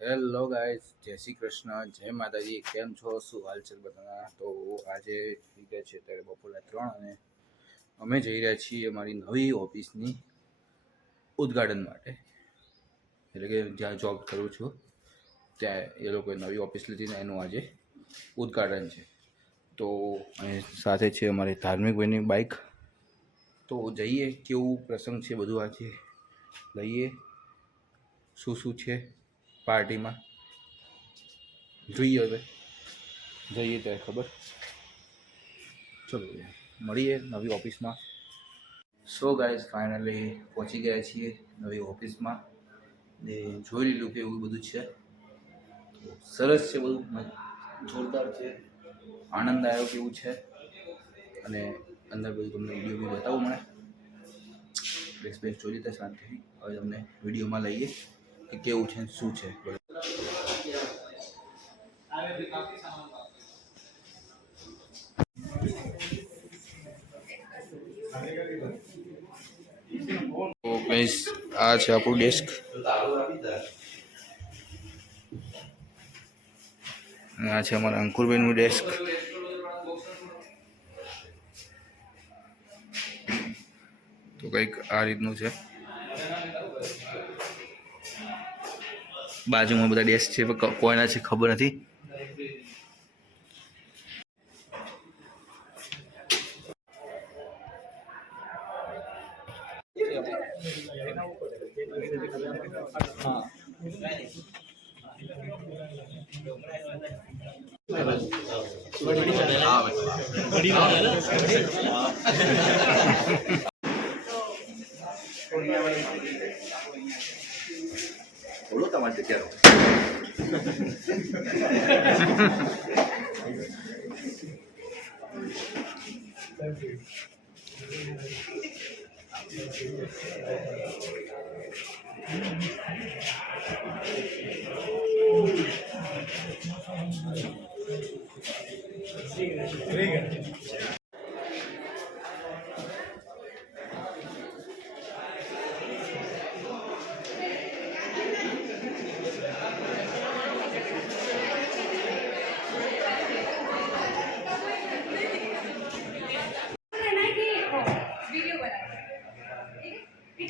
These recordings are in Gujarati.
હેલો ગાઈસ, જય શ્રી કૃષ્ણ, જય માતાજી. કેમ છો? શું હાલ છે બધા? તો આજે થઈ ગયા છે અત્યારે બપોરે 3 અને અમે જઈ રહ્યા છીએ અમારી નવી ઓફિસની ઉદ્ઘાટન માટે. એટલે કે જ્યાં જોબ કરું છું ત્યાં એ લોકોએ નવી ઓફિસ લીધી ને એનું આજે ઉદ્ઘાટન છે. તો અહીં સાથે છે અમારી ધાર્મિક ભાઈની બાઇક. તો જઈએ, કેવું પ્રસંગ છે બધું આજે લઈએ, શું શું છે પાર્ટીમાં જોઈએ. હવે જઈએ ત્યારે ખબર. ચલો મળીએ નવી ઓફિસમાં. સો ગાઈઝ, ફાઇનલી પહોંચી ગયા છીએ નવી ઓફિસમાં ને જોઈ લીધું કે એવું બધું છે. સરસ છે બધું, જોરદાર છે, આનંદદાયક એવું છે. અને અંદર બધું તમને વિડીયો બી બતાવું મને. સ્પેસ જોઈ લીધા શાંતિથી. હવે તમને વિડીયોમાં લઈએ કે કેવું છે શું છે. તો ગાઈસ, આ છે આપણું ડેસ્ક અને આ છે અમારા અંકુરભાઈનું ડેસ્ક. તો કંઈક આ રીતનું છે. બાજુમાં બધા ડેસ્ક છે, કોઈના છે ખબર નથી. બોલો તમારી જગ્યાનો.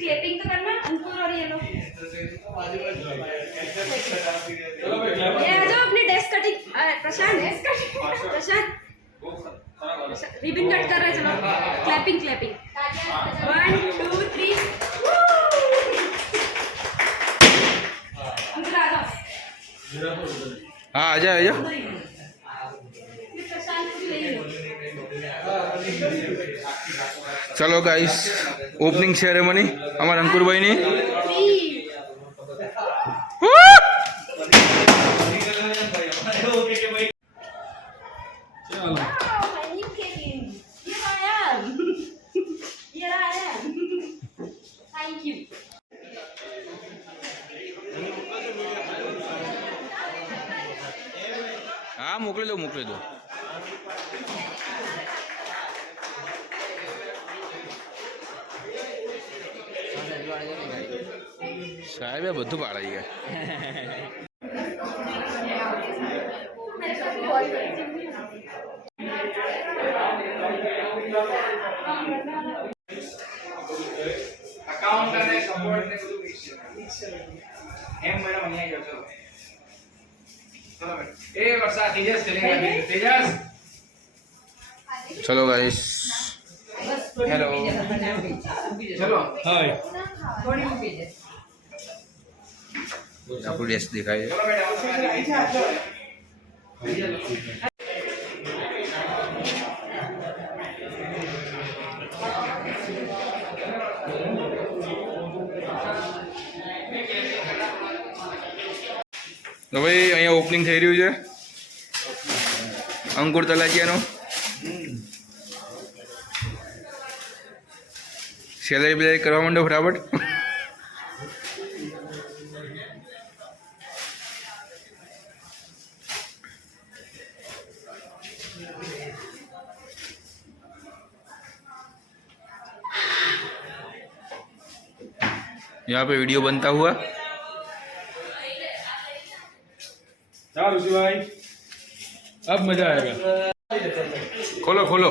क्लैपिंग तो करना अंकुर और ये लोग ये आ जाओ अपनी डेस्क कटिंग। प्रशांत प्रशांत रिबन कट कर रहे हैं, चलो क्लैपिंग क्लैपिंग 1 2 3 अंकुर आ जाओ। हाँ आ जाओ प्रशांत को भी ले लो। चलो गाइस, ओपनिंग सेरेमनी हमारे अंकुर भाई ने. हाँ मोकली दो. साहेब બધું પાડાઈ ગયા. અકાઉન્ટ અને સપોર્ટ ને બધું એમ મેડમ અહીંયા ગયો. ચલો ચલો એ વર્ષા તેજસ ચલેગા. તેજસ चलो गाइस, હેલો ચલો. हाय આપણું ડેસ્ક દેખાય છે. ચલો મેડમ તો ભાઈ અહીંયા ઓપનિંગ થઈ રહ્યું છે અંકુર તલાજીયાનું. સેલેરી બેલેરી કરવા માંડો ફટાફટ. यहाँ पे वीडियो बनता हुआ ચાલો ઋષિભાઈ अब मजा आएगा ખોલો ખોલો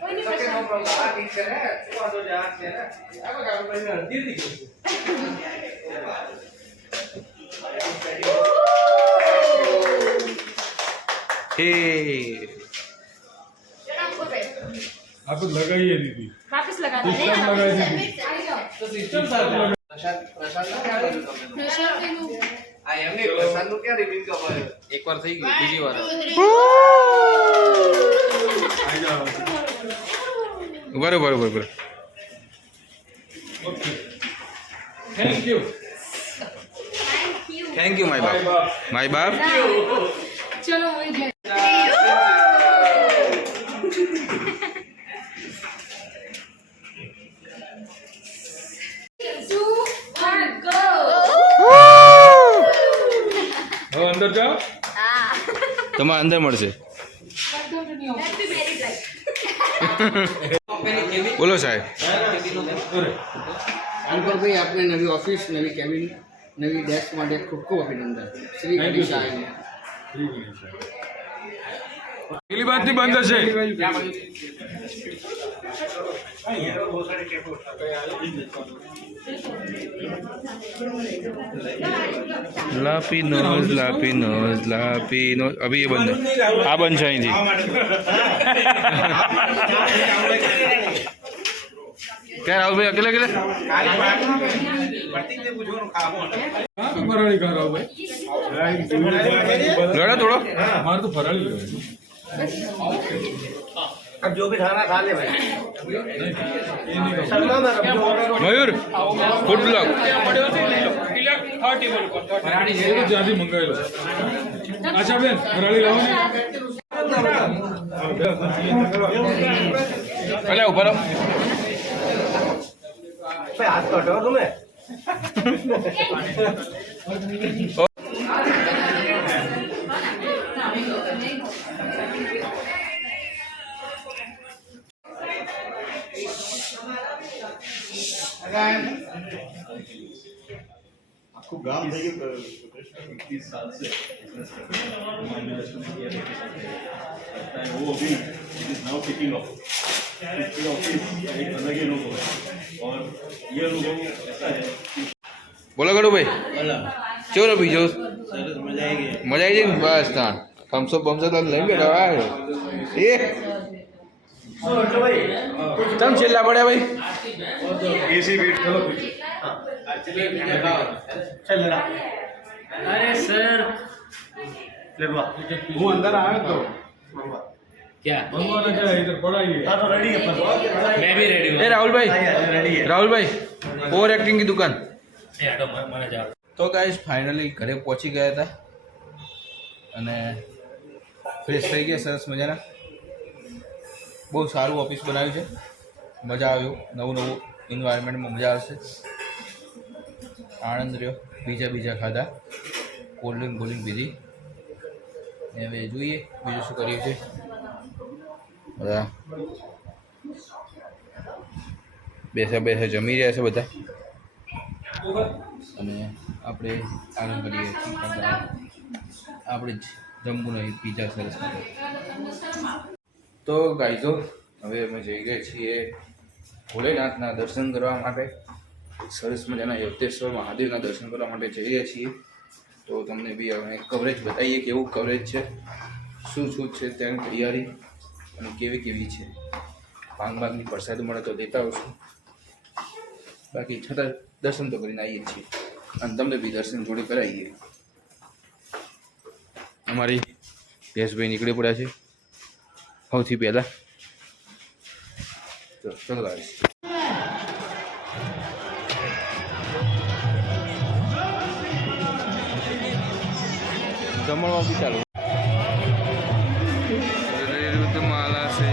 કોઈ નહીં સકે નો પ્રશાંત. પ્રોબ્લેમ આ ઠીક છે ને સુવા તો જા છે ને આગળ કામ કરીને દીદી હે જરા ઉપર બેસ. आप लगाइए दीदी वापस लगा दो सिस्टम लगाई दीदी आई जाओ. તો સિસ્ટમ સારું પ્રશાંત પ્રશાંત ક્યાં કર્યું તમે આ એમને પ્રશાંત નું ક્યાં રિવિલ કરાયો એકવાર થઈ ગયું બીજી વાર બરોબર બરોબર okay thank you thank you. Thank you my બાપ માય બાપ चलो वही जाए. 2, 1, go. હવે અંદર જાઓ તમારે અંદર મળશે Happy married life. બોલો સાહેબ અંકુરભાઈ આપને નવી ઓફિસ નવી કેબિન નવી ડેસ્ક માટે ખૂબ ખૂબ અભિનંદન શ્રી Thank you, sir. ગણેશાય. પેલી બાજુથી બંધ હશે લાપીનોઝ લાપીનોઝ લાપીનોઝ અભી ये बंद है આ બંધ છે અહીંથી क्या राहुल भाई अकेले अकेले પ્રતિકને પૂછવાનું ખાવું कहाँ पे फराड़ी खा रहा हो भाई लड़ा थोड़ा हमारे तो फराड़ी है अब जो भी खाना खा ले भाई मयूर फूड ब्लॉग ये तो ज्यादा मंगाई लो अच्छा बेन फराड़ी लाओ ने अरे ऊपर आओ हाथ कटो तुम्हें आपको गांव जाइए 21 साल से बिजनेस कर रहे हैं हमारे इंडस्ट्री में किया लगता है वो अभी it is now taking of इसके ऑफिस एक अलग ही लोगो है और ये लोगों ऐसा है कि बोलो करो भाई चलो बीजो सरस मजा आएगी मजा आई जाएगी बस हाँ थम्सअप बम्सअप तो लेंगे ये तम छेल्ला पड़े भाई एसी वेट चलो અરે સર वो अंदर आया तो भगवान क्या है इधर पड़ा ही है तो रेडी है मैं भी रेडी ए राहुल भाई रेडी है રાહુલ ભાઈ ઓવર એક્ટિંગ की दुकान તો ગાઈસ ફાઇનલી ઘરે પહોંચી ગયા હતા અને ફ્રેશ થઈ ગયા સરસ મજાના બહુ સારું ઓફિસ બનાવ્યું છે મજા આવ્યું નવું નવું એન્વાયરમેન્ટમાં મજા આવશે આનંદ રહ્યો બીજા ખાધા કોલ્ડ ડ્રિંક પીધી હવે જોઈએ બીજું શું કર્યું છે બધા બેસા જમી રહ્યા છે બધા અને આપણે આગળ કરીએ છીએ આપણે જ જમવું નહીં પીઝા સરસ તો ગાઈઝો હવે અમે જઈ ગયા છીએ ભોલેનાથના દર્શન કરવા માટે સરસ મજાના યોગેશ્વર મહાદેવના દર્શન કરવા માટે જઈ રહ્યા છીએ તો તમને બી અમે કવરેજ બતાવીએ કેવું કવરેજ છે શું છે તેની તૈયારી અને કેવી છે ભાંગની પ્રસાદ મળે તો દેતા આવશું બાકી છતાં દર્શન તો કરીને આવીએ છીએ અને તમને બી દર્શન જોડે કરાવીએ અમારી દેશભાઈ નીકળી પડ્યા છે સૌથી પહેલાં ચલો ગાઈસ જમણમાં બી ચાલુ માલા છે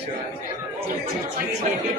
છે